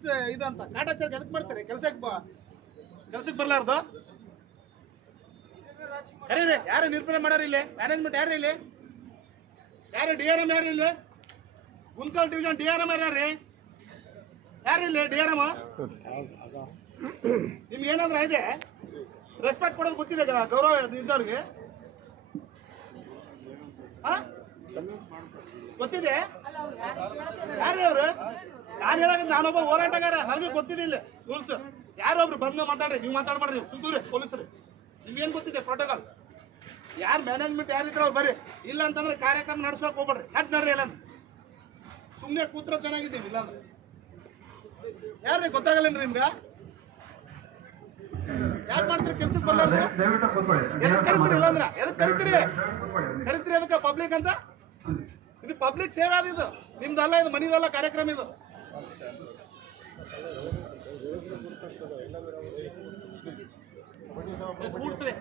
ಇಷ್ಟು ಇದಂತ ಕಾಟಾಚಾರ ಎದಕ್ ಮಾಡ್ತಾರೆ ಕೆಲ್ಸಕ್ಕೆ ಬರ್ಲಾರ್ದು ಕರೀರಿ ಯಾರು ನಿರ್ಪಣೆ ಮಾಡೋರು ಇಲ್ಲಿ ಮ್ಯಾನೇಜ್ಮೆಂಟ್ ಯಾರು ಇಲ್ಲಿ ಯಾರು DRM ಯಾರು ಇಲ್ಲಿ ಗುಂತಕಲ್ ಡಿವಿಷನ್ DRM ಯಾರ್ರಿ ಯಾರು ಇಲ್ಲಿ DRM ನಿಮ್ಗೆ ಏನಾದ್ರೂ ಇದೆ ರೆಸ್ಪೆಕ್ಟ್ ಕೊಡೋದು ಗೊತ್ತಿದೆ ಗೌರವ ಇದ್ದವ್ರಿಗೆ ಗೊತ್ತಿದೆ ಯಾರು ಅವರು ನಾನು ಹೇಳಕ್ ನಾನೊಬ್ಬ ಹೋರಾಟಗಾರ ನನಗೆ ಗೊತ್ತಿಲ್ಲ ರೂಲ್ಸ್ ಯಾರೊಬ್ರು ಬಂದು ಮಾತಾಡ್ರಿ ನೀವು ಮಾತಾಡ್ಬೇಡ್ರಿ ನೀವು ಸುತ್ತೂರಿ ಪೊಲೀಸರು ನಿಮ್ಗೇನು ಗೊತ್ತಿದೆ ಪ್ರೋಟೋಕಾಲ್ ಯಾರು ಮ್ಯಾನೇಜ್ಮೆಂಟ್ ಯಾರಿದ್ರು ಅವ್ರು ಬರ್ರಿ ಇಲ್ಲ ಅಂತಂದ್ರೆ ಕಾರ್ಯಕ್ರಮ ನಡೆಸೋಕೆ ಹೋಗ್ಬೇಡ್ರಿ ನಡ್ರಿ ಇಲ್ಲ ಸುಮ್ಮನೆ ಕೂತ್ರ ಚೆನ್ನಾಗಿದ್ದೀವಿ ಇಲ್ಲಾಂದ್ರೆ ಯಾರ್ರಿ ಗೊತ್ತಾಗಲ್ಲೇನ್ರಿ ನಿಮ್ಗೆ ಯಾಕೆ ಮಾಡ್ತೀರಿ ಕೆಲ್ಸಕ್ಕೆ ಬರ್ಲಾರ್ದು ಎದಕ್ಕೆ ಕರಿತೀರಿ ಇಲ್ಲಾಂದ್ರೆ ಎದಕ್ಕೆ ಕರಿತೀರಿ ಅದಕ್ಕೆ ಪಬ್ಲಿಕ್ ಅಂತ ಇದು ಪಬ್ಲಿಕ್ ಸೇವೆ ಅದು ಇದು ನಿಮ್ದಲ್ಲ ಇದು ಮನಿದಲ್ಲ ಕಾರ್ಯಕ್ರಮ ಇದು ಕೂಡ್ಸ್ರಿ